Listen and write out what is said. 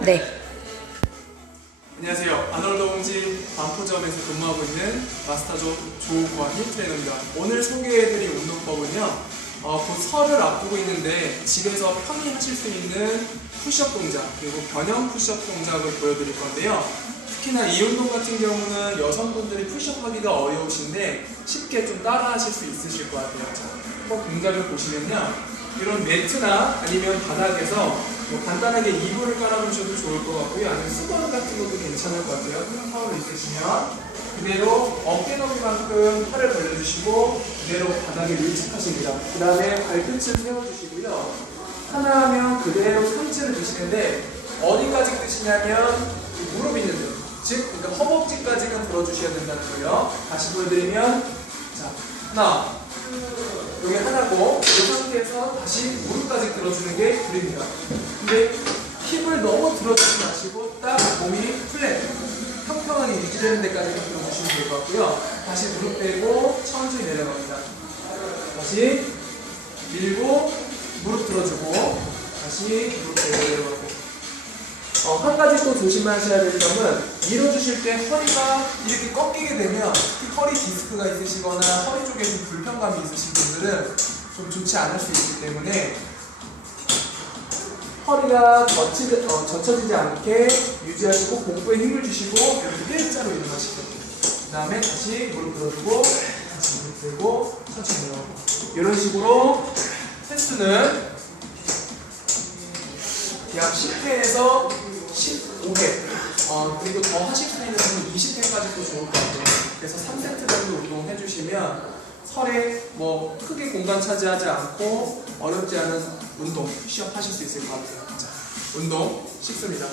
네. 안녕하세요. 홍진 반포점에서 근무하고 있는 마스터조 조권희 트레이너입니다. 오늘 소개해드릴 운동법은요. 어, 곧 설을 앞두고 있는데 집에서 편히 하실 수 있는 푸시업 동작 그리고 변형 푸시업 동작을 보여드릴 건데요. 특히나 이 운동 같은 경우는 여성분들이 푸시업 하기가 어려우신데 쉽게 좀 따라 하실 수 있으실 것 같아요. 자, 한번 동작을 보시면요. 이런 매트나 아니면 바닥에서 뭐 간단하게 이불을 깔아놓으셔도 좋을 것 같고요. 아니면 수건 같은 것도 괜찮을 것 같아요. 큰 타올 있으시면 그대로 어깨 너비만큼 팔을 벌려주시고 그대로 바닥에 밀착하십니다. 그 다음에 발끝을 세워주시고요. 하나 하면 그대로 상체를 드시는데 어디까지 드시냐면 이 무릎 있는 데, 즉 그러니까 허벅지까지는 들어주셔야 된다는 거예요. 다시 보여드리면 자 하나 여기 하나고 이 상태에서 다시 무릎까지 들어주는 게 둘입니다. 근데 힙을 너무 들어주지 마시고 딱 몸이 플랫 평평하게 유지되는 데까지 들어주시면 될 것 같고요. 다시 무릎 빼고 천천히 내려갑니다. 다시 밀고 무릎 들어주고 다시 무릎 빼고 내려가고 어, 한 가지 또 조심하셔야 될 점은 밀어주실 때 허리가 이렇게 꺾이게 되면 허리 디스크가 있으시거나 허리 쪽에 좀 불편감이 있으신 분들은 좀 좋지 않을 수 있기 때문에 허리가 젖히지, 어, 젖혀지지 않게 유지하시고 복부에 힘을 주시고 이렇게 일자로 일어나시게 됩니다. 그 다음에 다시 무릎 들어주고 다시 무릎 들고 천천히 내려가고. 이런 식으로 횟수는 약 10회에서 15회. 어, 그리고 더 하실 수 있는 분은 20회까지도 좋을 것 같아요. 그래서 3세트 정도 운동 해 주시면 설에 뭐 공간 차지하지 않고 어렵지 않은 운동 시합 하실 수 있을 것 같아요. 자, 운동 쉽습니다